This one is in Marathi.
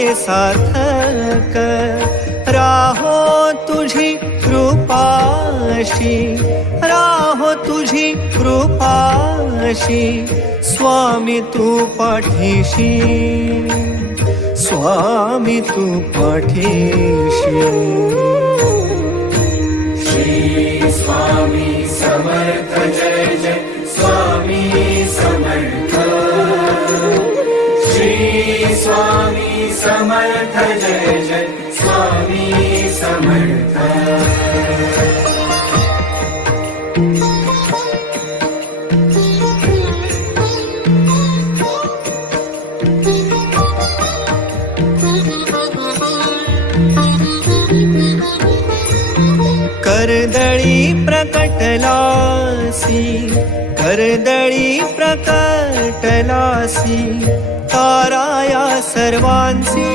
सार्थक राहो तुझी कृपाशी, राहो तुझी कृपाशी, स्वामी तू पाठीशी, स्वामी तू पाठीशी. श्री स्वामी समर्थ जय जय स्वामी समर्थ. श्री स्वामी समर्थ जय जय स्वामी समर्थ. कर्दळी प्रकटलासी, कर्दळी प्रकटलासी, तारा या सर्वांसी.